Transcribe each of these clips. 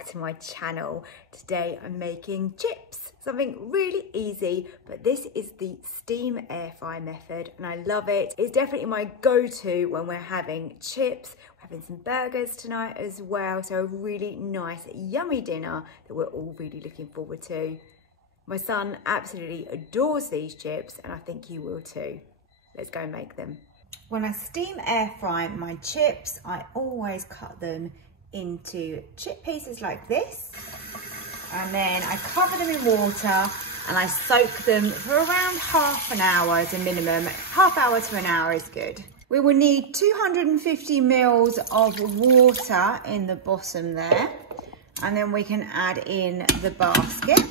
back to my channel. Today I'm making chips, something really easy, but this is the steam air fry method and I love it. It's definitely my go-to when we're having chips. We're having some burgers tonight as well, so a really nice yummy dinner that we're all really looking forward to. My son absolutely adores these chips and I think you will too. Let's go and make them. When I steam air fry my chips, I always cut them into chip pieces like this. And then I cover them in water and I soak them for around half an hour as a minimum. Half hour to an hour is good. We will need 250 mils of water in the bottom there. And then we can add in the basket.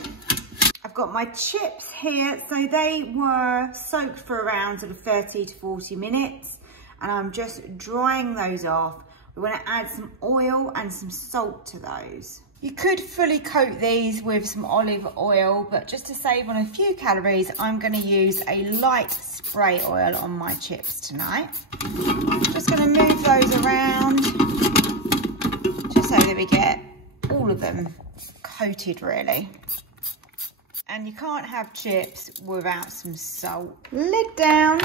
I've got my chips here, so they were soaked for around sort of 30 to 40 minutes and I'm just drying those off. We're going to add some oil and some salt to those. You could fully coat these with some olive oil, but just to save on a few calories, I'm going to use a light spray oil on my chips tonight. Just going to move those around just so that we get all of them coated really. And you can't have chips without some salt. Lid down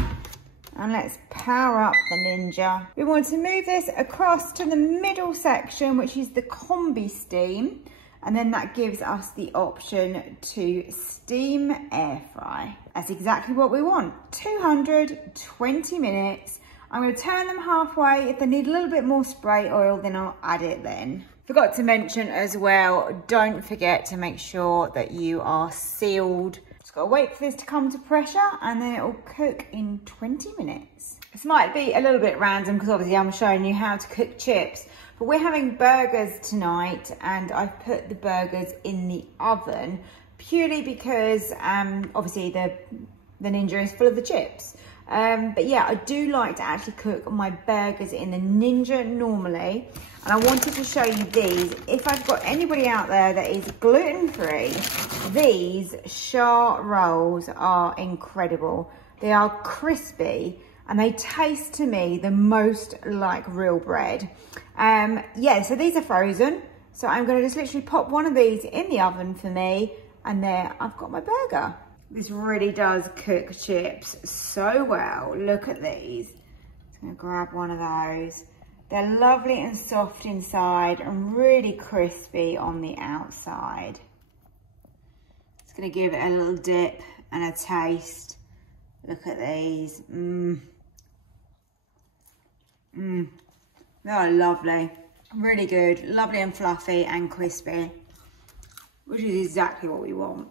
and let's power up the Ninja. We want to move this across to the middle section, which is the combi steam. And then that gives us the option to steam air fry. That's exactly what we want. 220 minutes. I'm going to turn them halfway. If they need a little bit more spray oil, then I'll add it then. Forgot to mention as well, don't forget to make sure that you are sealed. Just gotta wait for this to come to pressure and then it'll cook in 20 minutes. This might be a little bit random because obviously I'm showing you how to cook chips, but we're having burgers tonight and I've put the burgers in the oven purely because obviously the Ninja is full of the chips. But yeah, I do like to actually cook my burgers in the Ninja normally. And I wanted to show you these. If I've got anybody out there that is gluten-free, these Shar rolls are incredible. They are crispy and they taste to me the most like real bread. Yeah, so these are frozen. So I'm gonna just literally pop one of these in the oven for me and there I've got my burger. This really does cook chips so well. Look at these. I'm gonna grab one of those. They're lovely and soft inside and really crispy on the outside. Just gonna give it a little dip and a taste. Look at these. They're lovely. Really good, lovely and fluffy and crispy, which is exactly what we want.